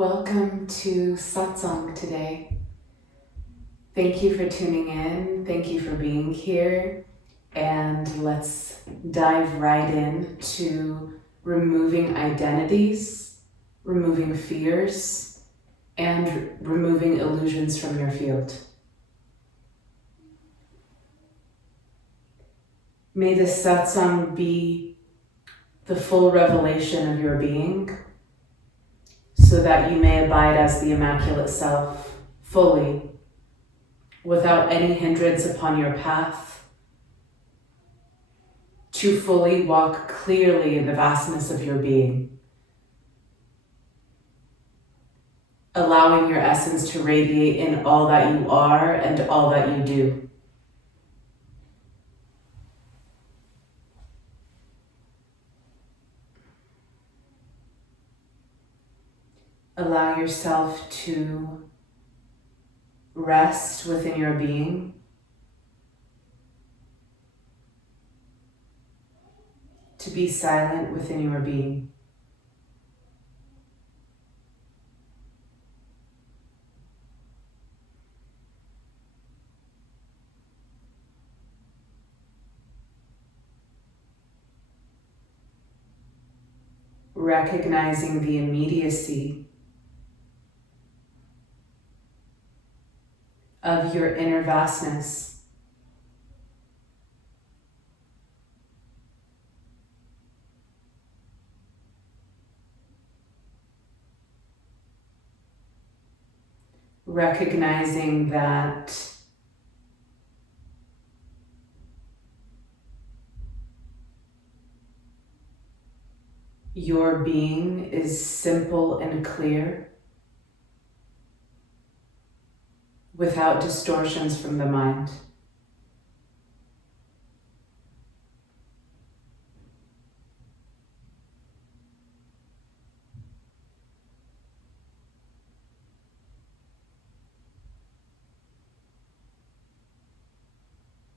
Welcome to Satsang today. Thank you for tuning in. Thank you for being here. And let's dive right in to removing identities, removing fears, and removing illusions from your field. May this Satsang be the full revelation of your being, so that you may abide as the Immaculate Self, fully, without any hindrance upon your path, to fully walk clearly in the vastness of your being, allowing your essence to radiate in all that you are and all that you do. Allow yourself to rest within your being, to be silent within your being. Recognizing the immediacy of your inner vastness. Recognizing that your being is simple and clear, without distortions from the mind.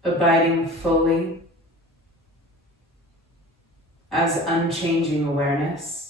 Abiding fully as unchanging awareness.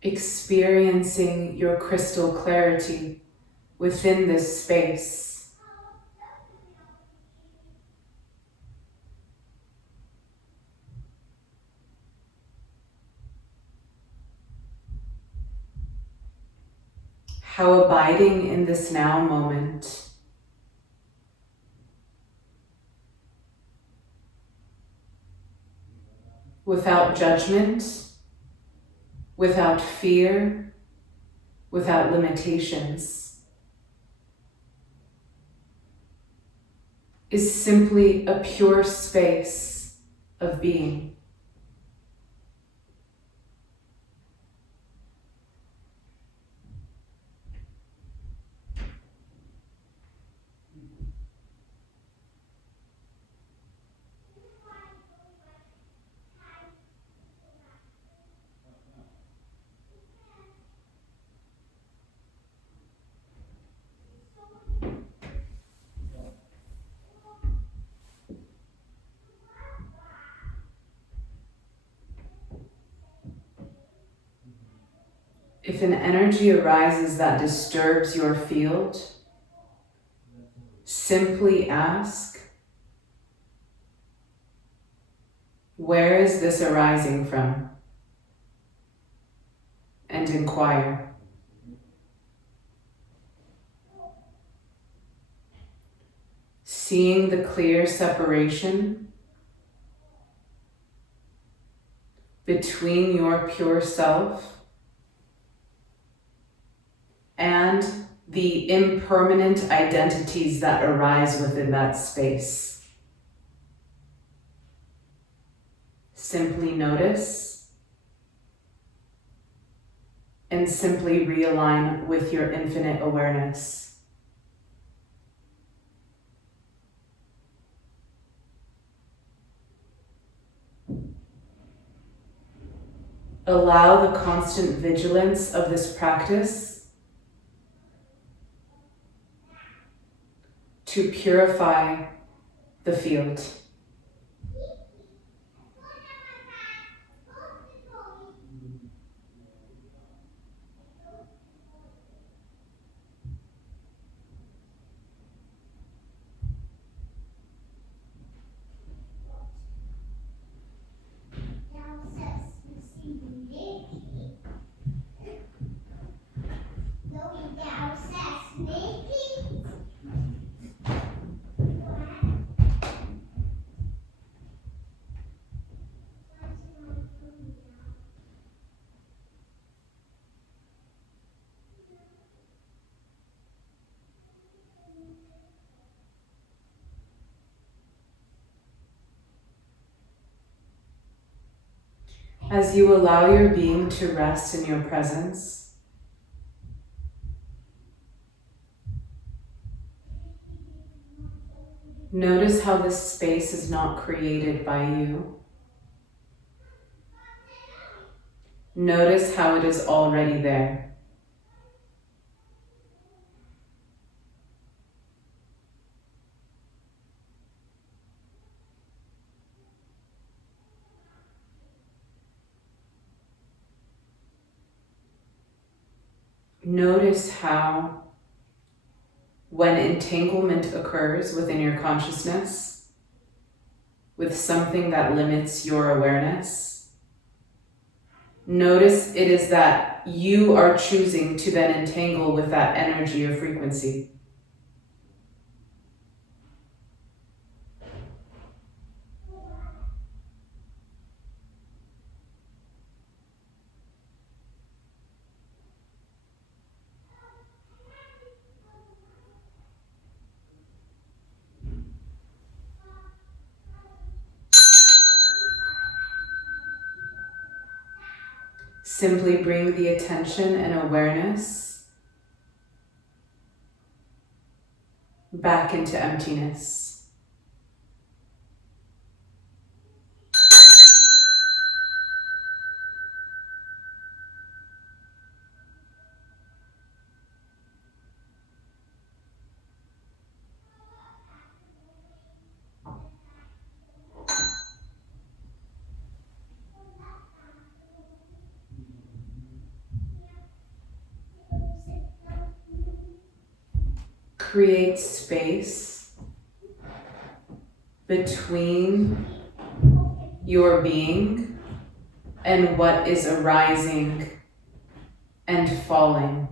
Experiencing your crystal clarity within this space. How abiding in this now moment without judgment, without fear, without limitations, is simply a pure space of being. If an energy arises that disturbs your field, simply ask, where is this arising from? And inquire. Seeing the clear separation between your pure self and the impermanent identities that arise within that space. Simply notice and simply realign with your infinite awareness. allow the constant vigilance of this practice to purify the field. As you allow your being to rest in your presence, notice how this space is not created by you. Notice how it is already there. Notice how, when entanglement occurs within your consciousness with something that limits your awareness, notice it is that you are choosing to then entangle with that energy or frequency. Simply bring the attention and awareness back into emptiness. Create space between your being and what is arising and falling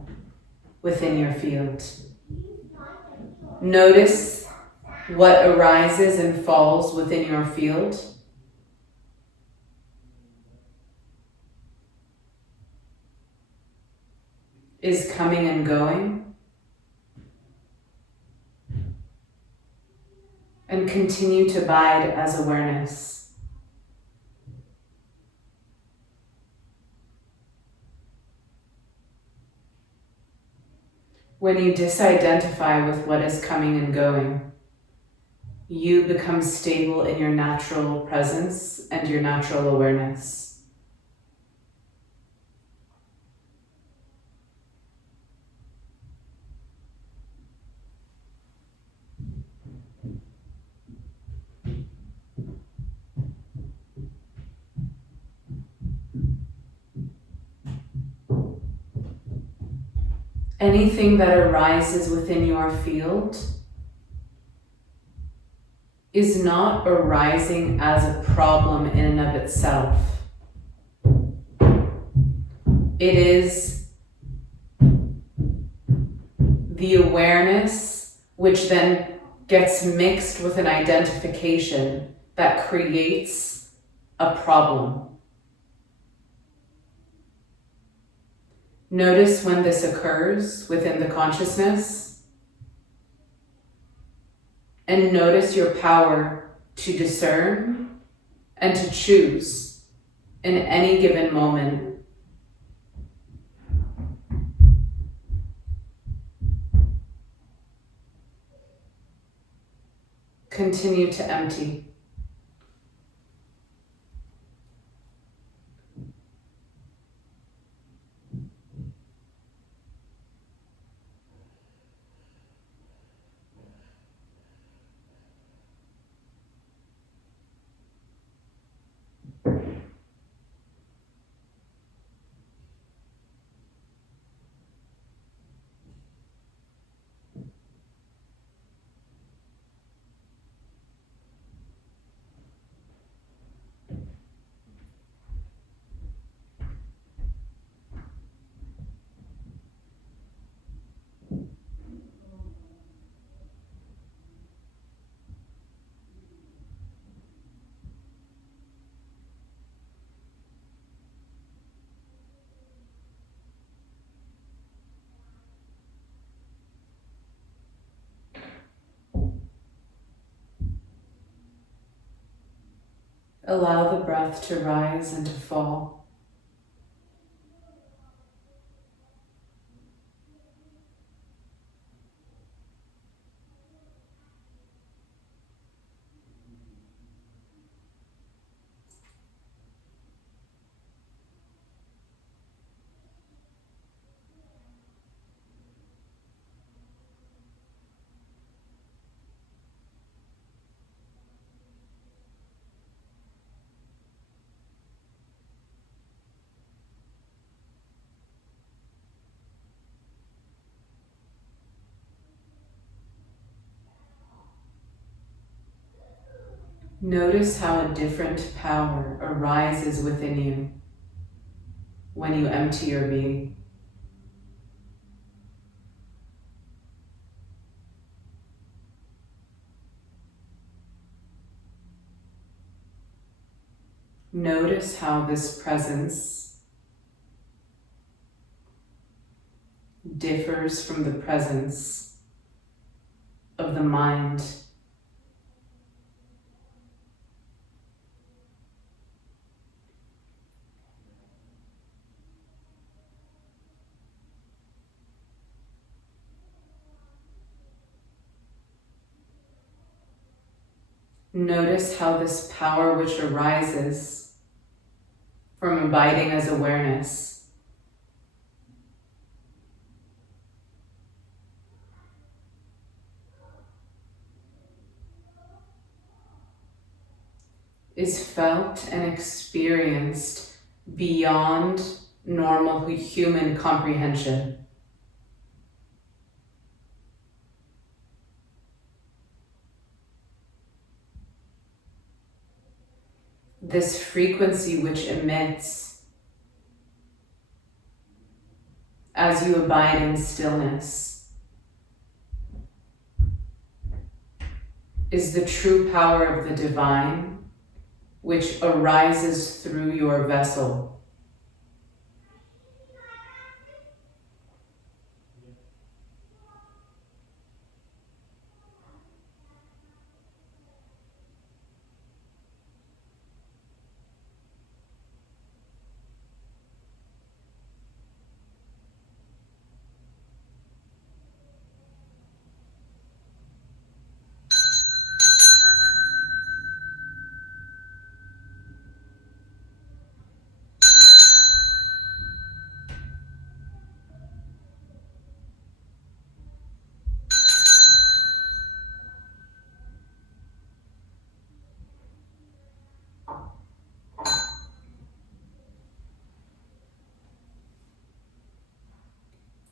within your field. Notice what arises and falls within your field. Is coming and going. And continue to bide as awareness. When you disidentify with what is coming and going, you become stable in your natural presence and your natural awareness. Anything that arises within your field is not arising as a problem in and of itself. It is the awareness which then gets mixed with an identification that creates a problem. Notice when this occurs within the consciousness, and notice your power to discern and to choose in any given moment. Continue to empty. Allow the breath to rise and to fall. Notice how a different power arises within you when you empty your being. Notice how this presence differs from the presence of the mind. Notice how this power which arises from abiding as awareness is felt and experienced beyond normal human comprehension. This frequency which emits as you abide in stillness is the true power of the divine which arises through your vessel.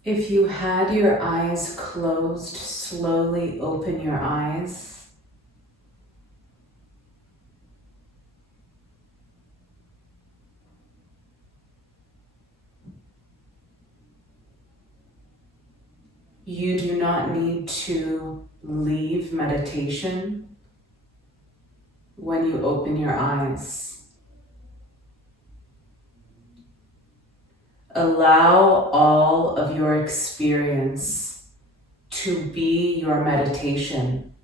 If you had your eyes closed, slowly open your eyes. You do not need to leave meditation when you open your eyes. Allow all of your experience to be your meditation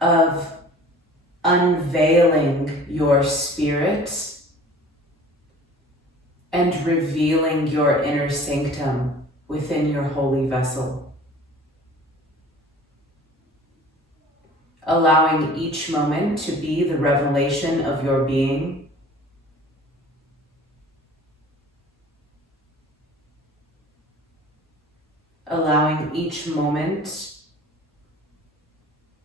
of unveiling your spirit and revealing your inner sanctum within your holy vessel. Allowing each moment to be the revelation of your being. Allowing each moment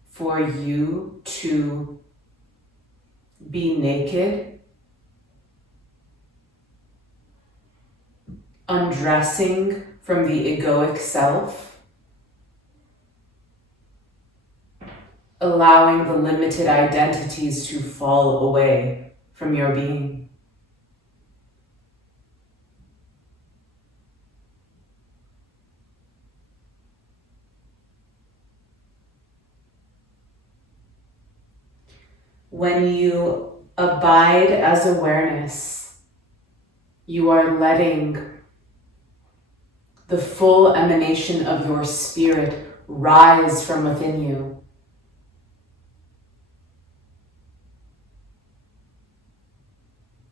for you to be naked, undressing from the egoic self, allowing the limited identities to fall away from your being. When you abide as awareness, you are letting the full emanation of your spirit rise from within you.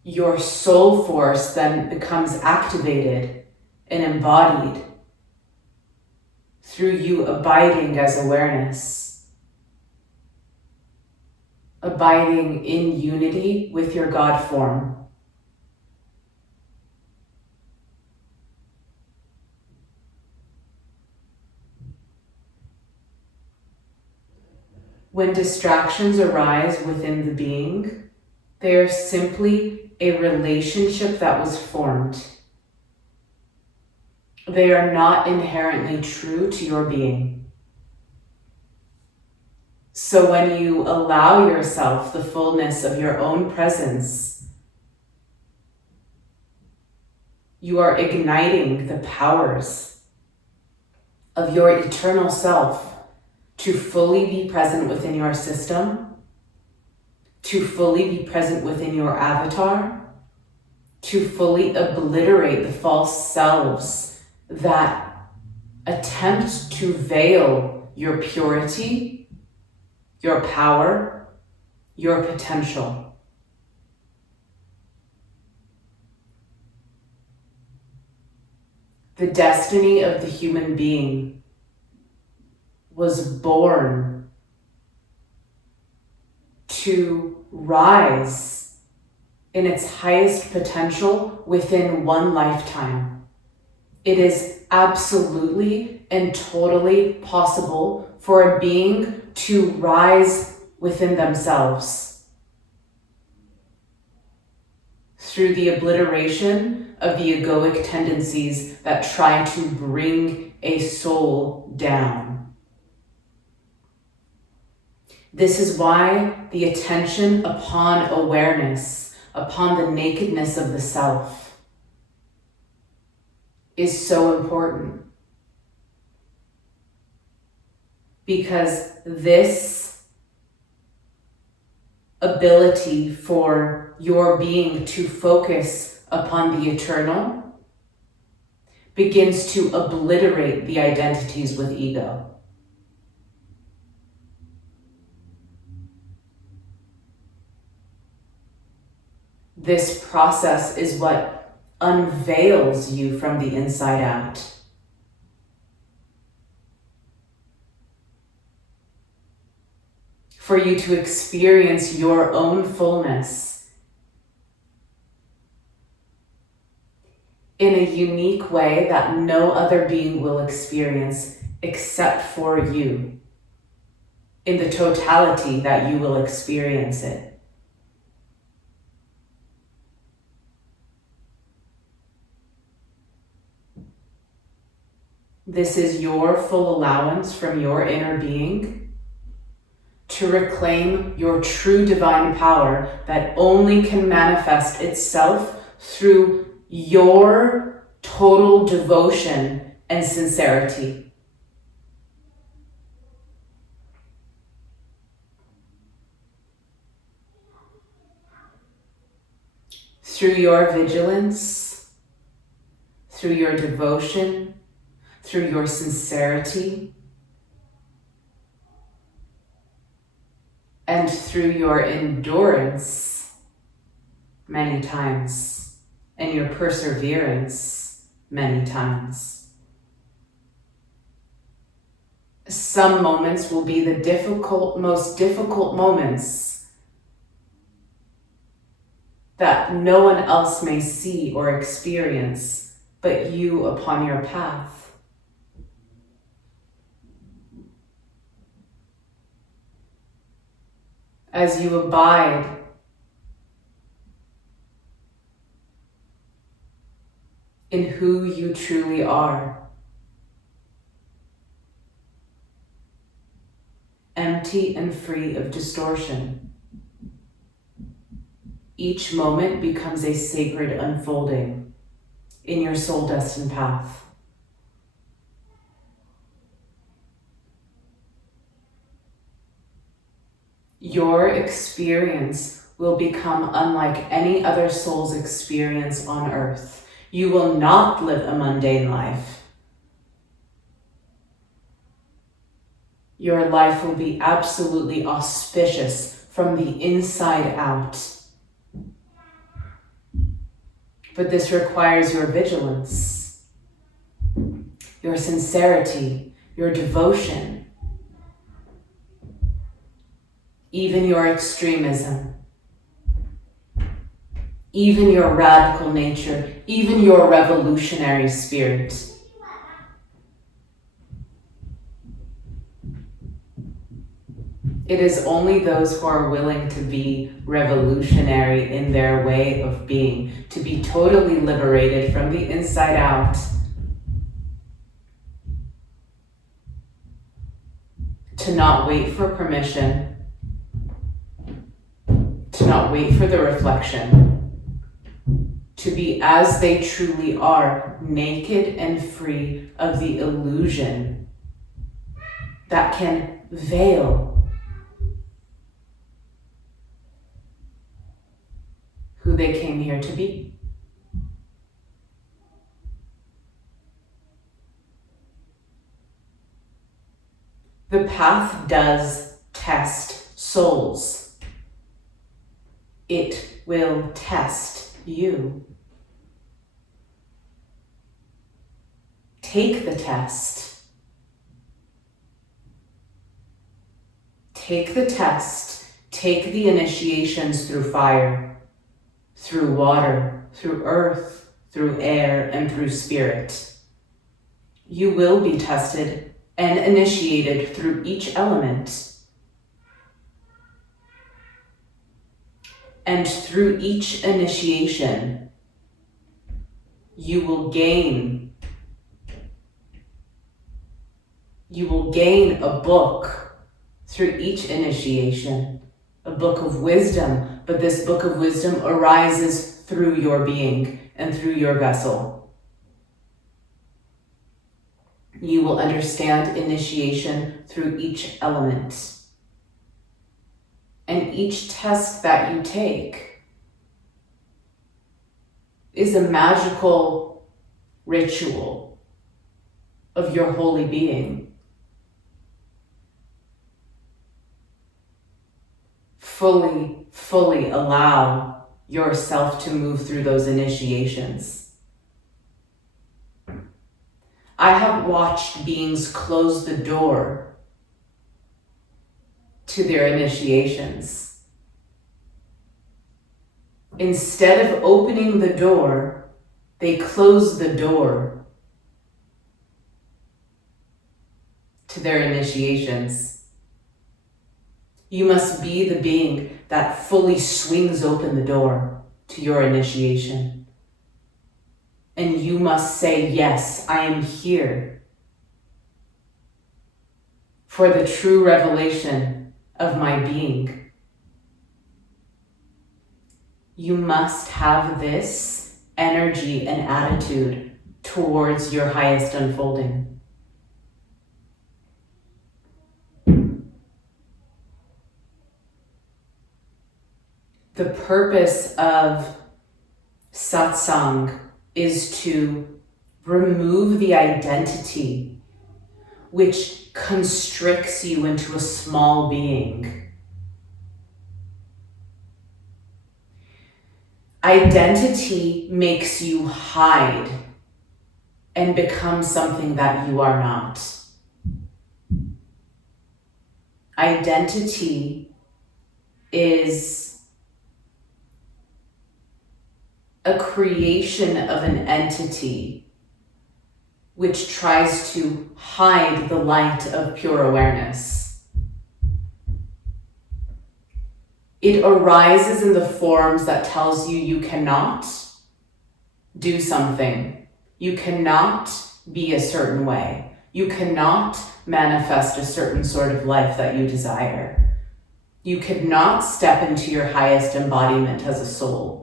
your soul force then becomes activated and embodied through you abiding as awareness, abiding in unity with your God form. When distractions arise within the being, they are simply a relationship that was formed. They are not inherently true to your being. So when you allow yourself the fullness of your own presence, you are igniting the powers of your eternal self to fully be present within your system, to fully be present within your avatar, to fully obliterate the false selves that attempt to veil your purity, your power, your potential. The destiny of the human being was born to rise in its highest potential within one lifetime. It is absolutely and totally possible for a being to rise within themselves through the obliteration of the egoic tendencies that try to bring a soul down. This is why the attention upon awareness, upon the nakedness of the self, is so important. Because this ability for your being to focus upon the eternal begins to obliterate the identities with ego. This process is what unveils you from the inside out. For you to experience your own fullness in a unique way that no other being will experience except for you, in the totality that you will experience it. This is your full allowance from your inner being to reclaim your true divine power that only can manifest itself through your total devotion and sincerity. Through your vigilance, through your devotion, through your sincerity, and through your endurance many times, and your perseverance many times. Some moments will be the most difficult moments that no one else may see or experience but you upon your path. As you abide in who you truly are, empty and free of distortion, each moment becomes a sacred unfolding in your soul destined path. Your experience will become unlike any other soul's experience on earth. You will not live a mundane life. Your life will be absolutely auspicious from the inside out. But this requires your vigilance, your sincerity, your devotion, even your extremism, even your radical nature, even your revolutionary spirit. It is only those who are willing to be revolutionary in their way of being, to be totally liberated from the inside out, to not wait for permission, to not wait for the reflection, to be as they truly are, naked and free of the illusion that can veil who they came here to be. The path does test souls. It will test you. Take the test. Take the test. Take the initiations through fire, through water, through earth, through air, and through spirit. You will be tested and initiated through each element. And through each initiation, you will gain a book through each initiation, a book of wisdom, but this book of wisdom arises through your being and through your vessel. You will understand initiation through each element. And each test that you take is a magical ritual of your holy being. Fully allow yourself to move through those initiations. I have watched beings close the door to their initiations. Instead of opening the door, they close the door to their initiations. You must be the being that fully swings open the door to your initiation. And you must say, yes, I am here for the true revelation of my being. You must have this energy and attitude towards your highest unfolding. The purpose of satsang is to remove the identity which constricts you into a small being. Identity makes you hide and become something that you are not. Identity is a creation of an entity which tries to hide the light of pure awareness. It arises in the forms that tells you you cannot do something. You cannot be a certain way. You cannot manifest a certain sort of life that you desire. You could not step into your highest embodiment as a soul.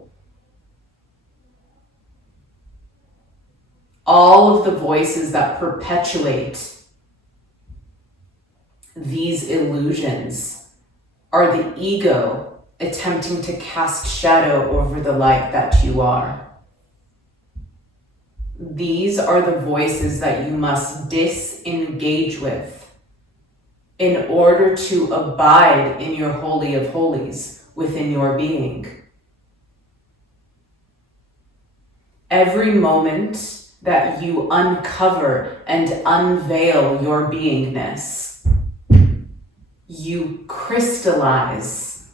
All of the voices that perpetuate these illusions are the ego attempting to cast shadow over the light that you are. These are the voices that you must disengage with in order to abide in your holy of holies within your being. Every moment that you uncover and unveil your beingness, you crystallize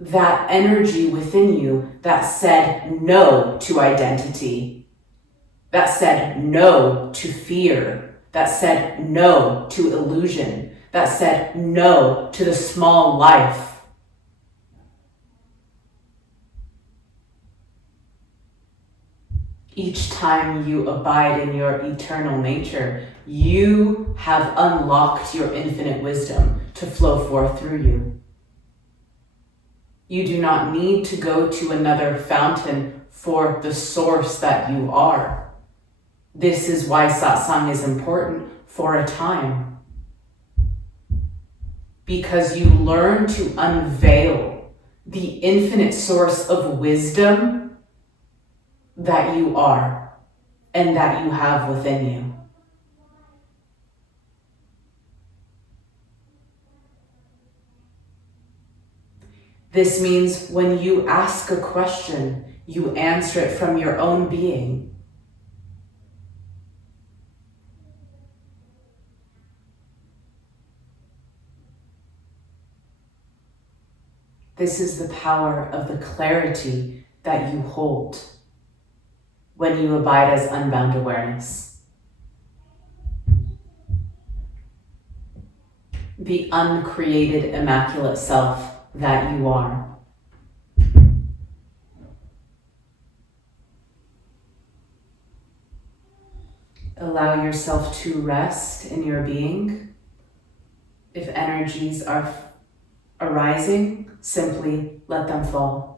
that energy within you that said no to identity, that said no to fear, that said no to illusion, that said no to the small life. Each time you abide in your eternal nature, you have unlocked your infinite wisdom to flow forth through you. You do not need to go to another fountain for the source that you are. This is why satsang is important for a time. Because you learn to unveil the infinite source of wisdom that you are and that you have within you. This means when you ask a question, you answer it from your own being. This is the power of the clarity that you hold when you abide as unbound awareness. The uncreated Immaculate Self that you are. Allow yourself to rest in your being. If energies are arising, simply let them fall.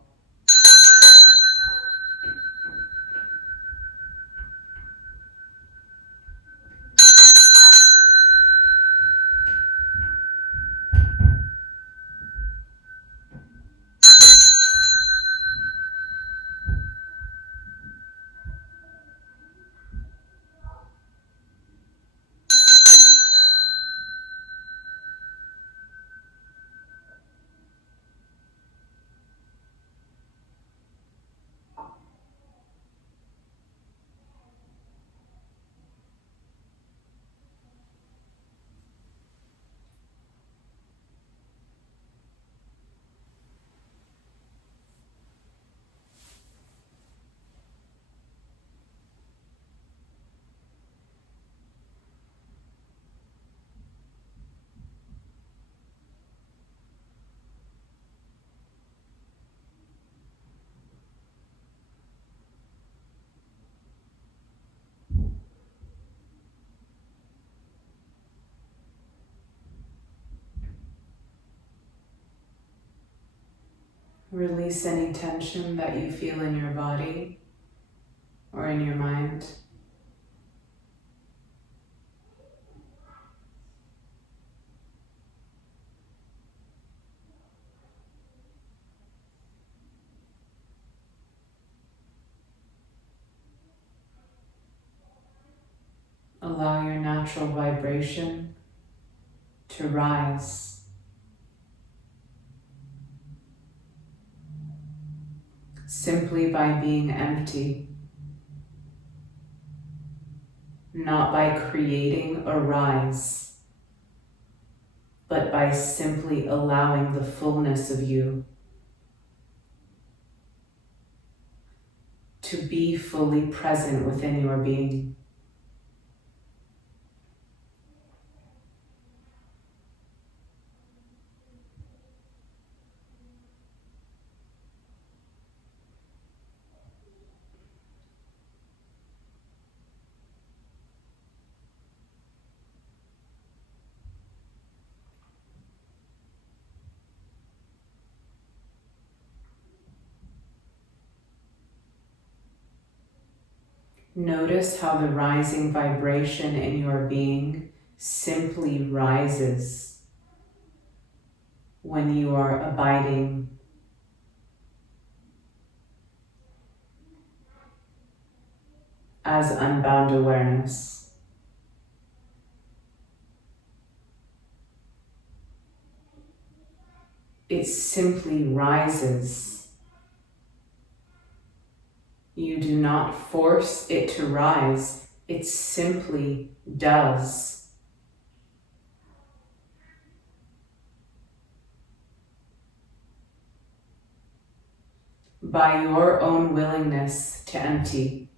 Release any tension that you feel in your body or in your mind. Allow your natural vibration to rise. Simply by being empty, not by creating a rise, but by simply allowing the fullness of you to be fully present within your being. Notice how the rising vibration in your being simply rises when you are abiding as unbound awareness. It simply rises You do not force it to rise. It simply does. By your own willingness to empty.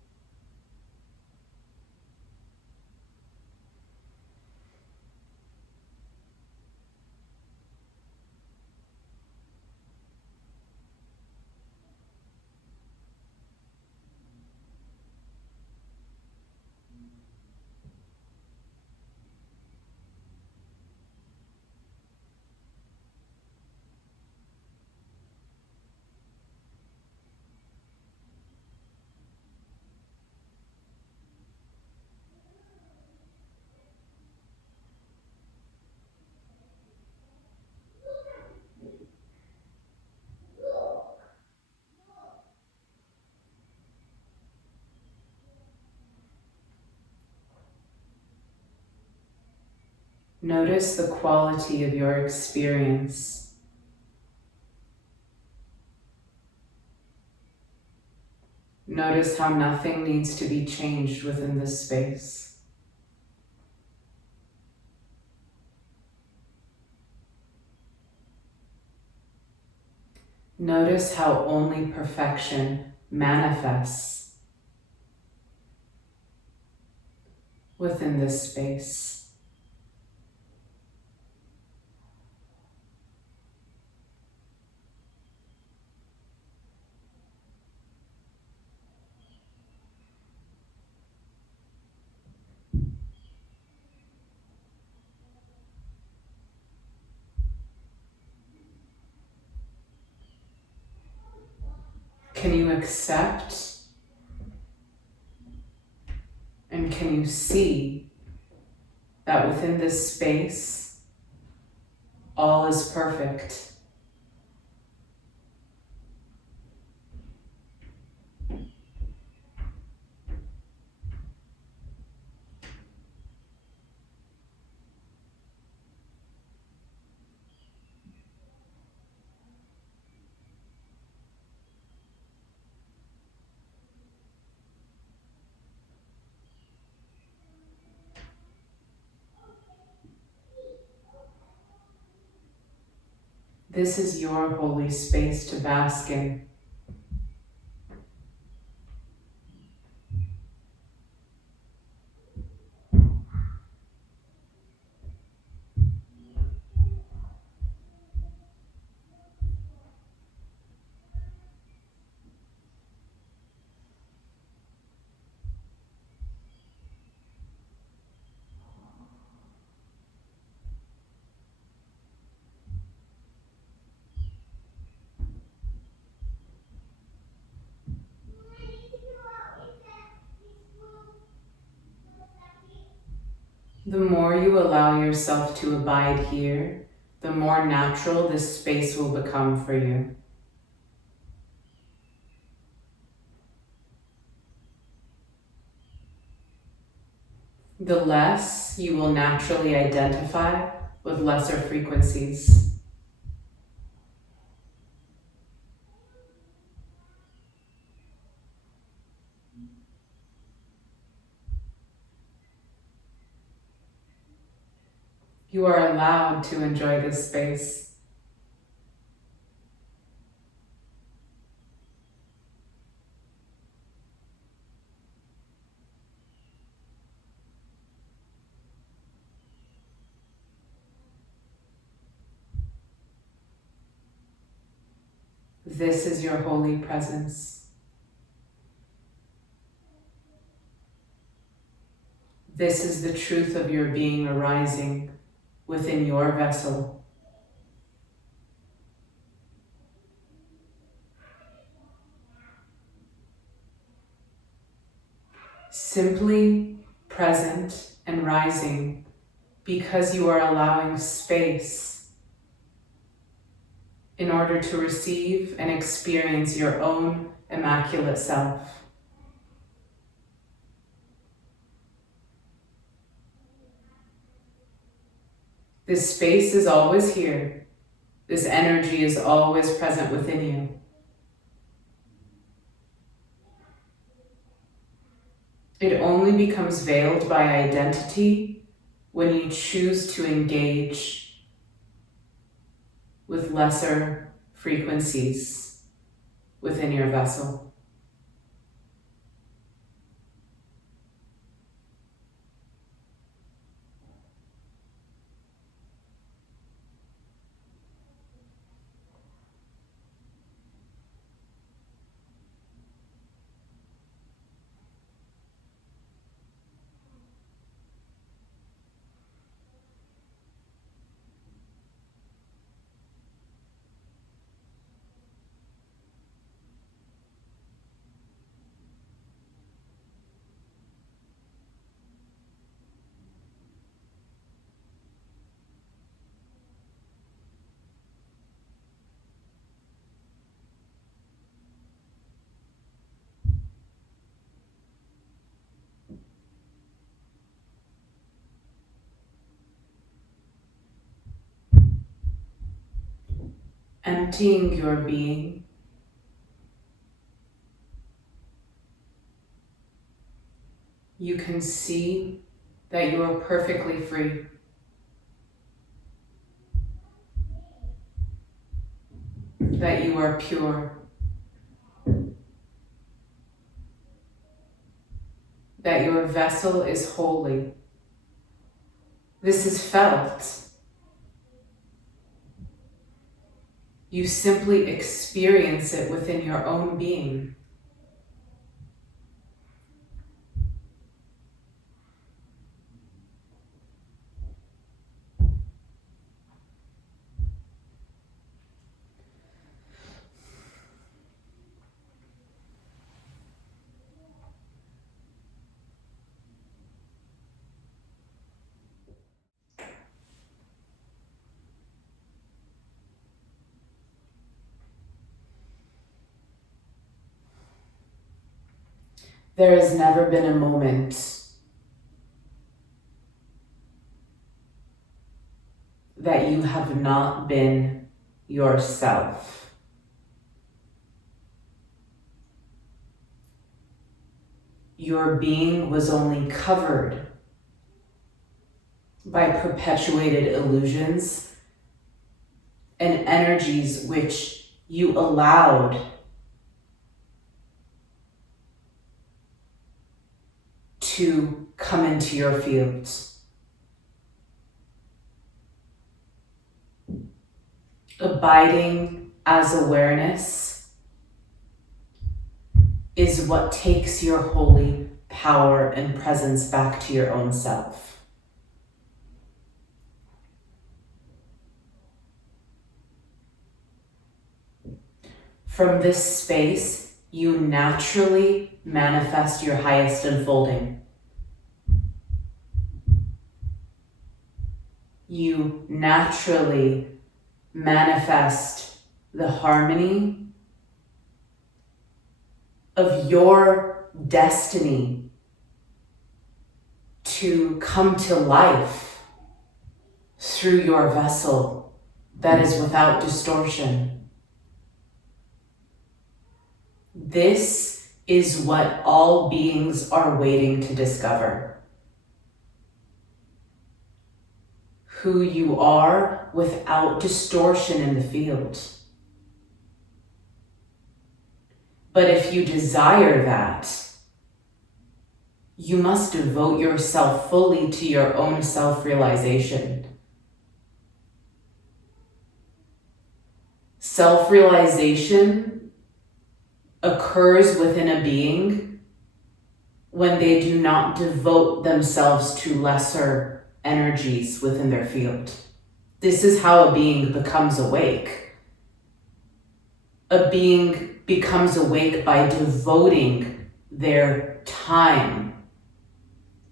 Notice the quality of your experience. Notice how nothing needs to be changed within this space. Notice how only perfection manifests within this space. Can you accept and can you see that within this space, all is perfect? This is your holy space to bask in. The more you allow yourself to abide here, the more natural this space will become for you. The less you will naturally identify with lesser frequencies. You are allowed to enjoy this space. This is your holy presence. This is the truth of your being arising within your vessel. Simply present and rising because you are allowing space in order to receive and experience your own immaculate self. This space is always here. This energy is always present within you. It only becomes veiled by identity when you choose to engage with lesser frequencies within your vessel. Emptying your being, you can see that you are perfectly free. That you are pure. That your vessel is holy. This is felt. You simply experience it within your own being. There has never been a moment that you have not been yourself. Your being was only covered by perpetuated illusions and energies which you allowed to come into your fields. Abiding as awareness is what takes your holy power and presence back to your own self. From this space, you naturally manifest your highest unfolding. You naturally manifest the harmony of your destiny to come to life through your vessel that is without distortion. This is what all beings are waiting to discover. Who you are without distortion in the field. But if you desire that, you must devote yourself fully to your own self-realization. Self-realization occurs within a being when they do not devote themselves to lesser energies within their field. This is how a being becomes awake. A being becomes awake by devoting their time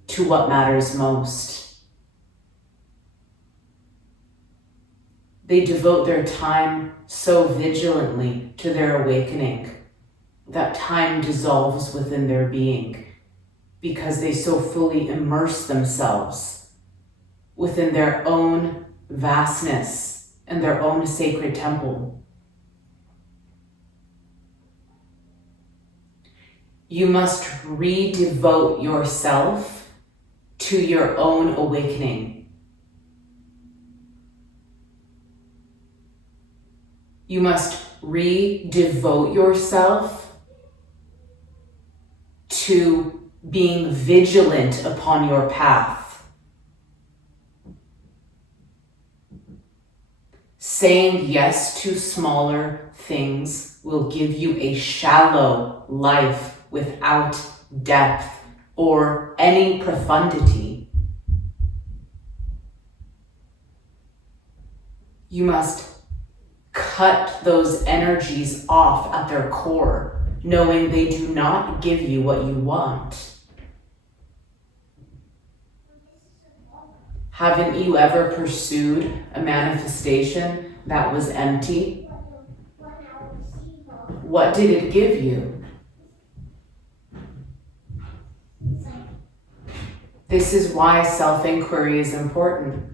to what matters most. They devote their time so vigilantly to their awakening that time dissolves within their being because they so fully immerse themselves within their own vastness and their own sacred temple. You must redevote yourself to your own awakening. You must redevote yourself to being vigilant upon your path. Saying yes to smaller things will give you a shallow life without depth or any profundity. You must cut those energies off at their core, knowing they do not give you what you want. Haven't you ever pursued a manifestation that was empty? What did it give you? This is why self-inquiry is important.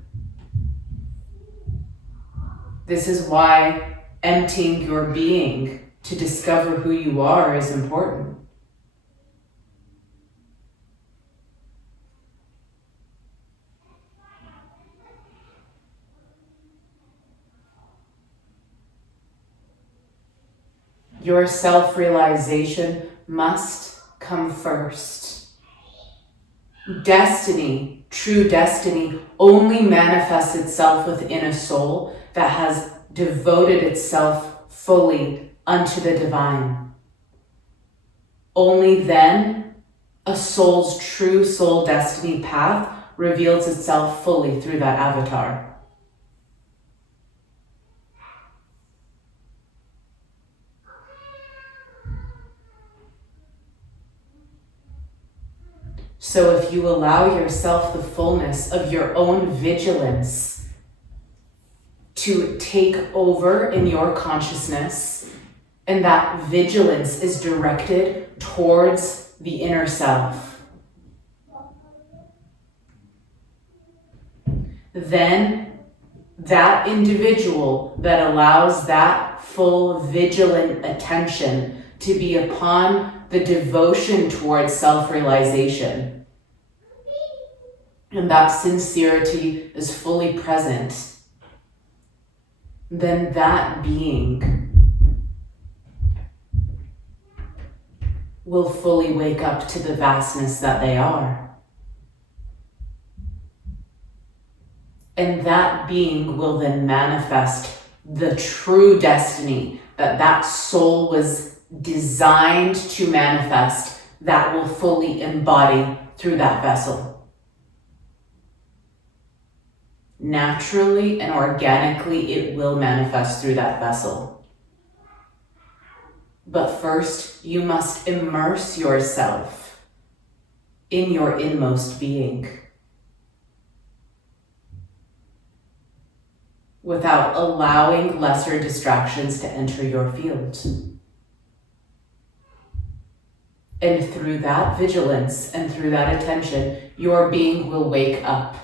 This is why emptying your being to discover who you are is important. Your self-realization must come first. Destiny, true destiny, only manifests itself within a soul that has devoted itself fully unto the divine. Only then a soul's true soul destiny path reveals itself fully through that avatar. So if you allow yourself the fullness of your own vigilance to take over in your consciousness, and that vigilance is directed towards the inner self, then that individual that allows that full vigilant attention to be upon the devotion towards self-realization, and that sincerity is fully present, then that being will fully wake up to the vastness that they are. And that being will then manifest the true destiny that that soul was designed to manifest, that will fully embody through that vessel. Naturally and organically, it will manifest through that vessel. But first, you must immerse yourself in your inmost being without allowing lesser distractions to enter your field. And through that vigilance and through that attention, your being will wake up.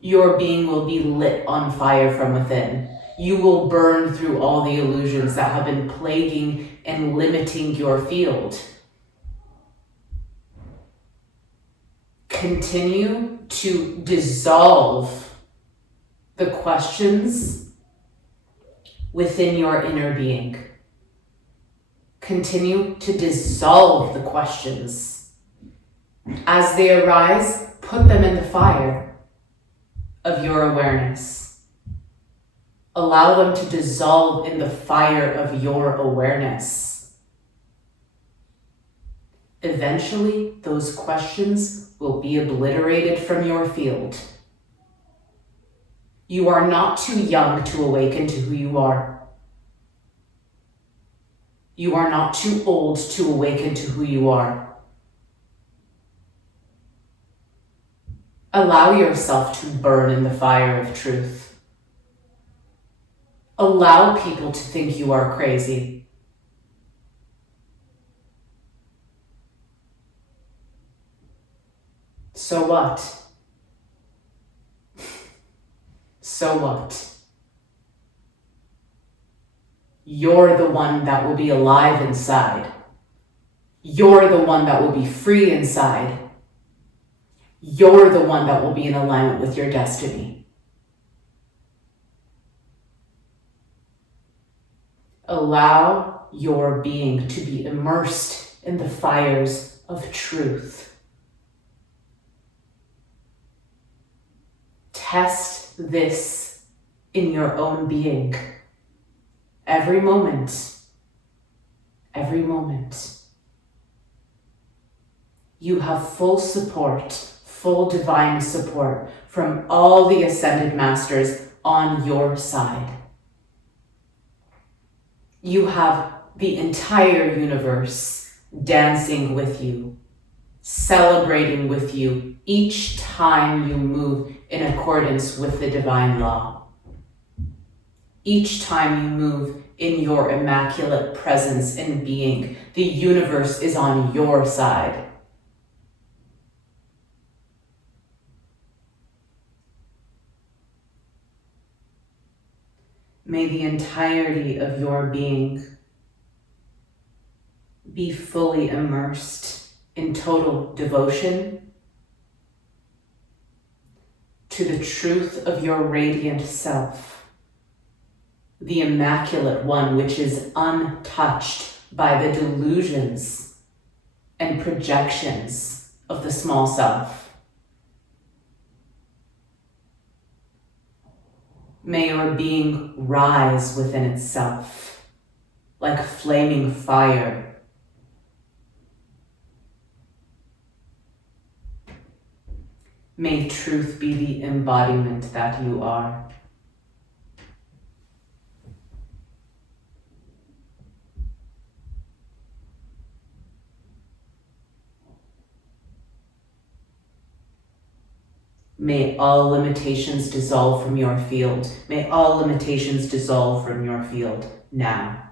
Your being will be lit on fire from within. You will burn through all the illusions that have been plaguing and limiting your field. Continue to dissolve the questions within your inner being. Continue to dissolve the questions. As they arise, put them in the fire of your awareness. Allow them to dissolve in the fire of your awareness. Eventually, those questions will be obliterated from your field. You are not too young to awaken to who you are. You are not too old to awaken to who you are. Allow yourself to burn in the fire of truth. Allow people to think you are crazy. So what? So what? You're the one that will be alive inside. You're the one that will be free inside. You're the one that will be in alignment with your destiny. Allow your being to be immersed in the fires of truth. Test this in your own being. Every moment. Every moment. You have full support, full divine support from all the ascended masters on your side. You have the entire universe dancing with you, celebrating with you each time you move in accordance with the divine law. Each time you move in your immaculate presence and being, the universe is on your side. May the entirety of your being be fully immersed in total devotion to the truth of your radiant self, the Immaculate One, which is untouched by the delusions and projections of the small self. May your being rise within itself like flaming fire. May truth be the embodiment that you are. May all limitations dissolve from your field. May all limitations dissolve from your field now.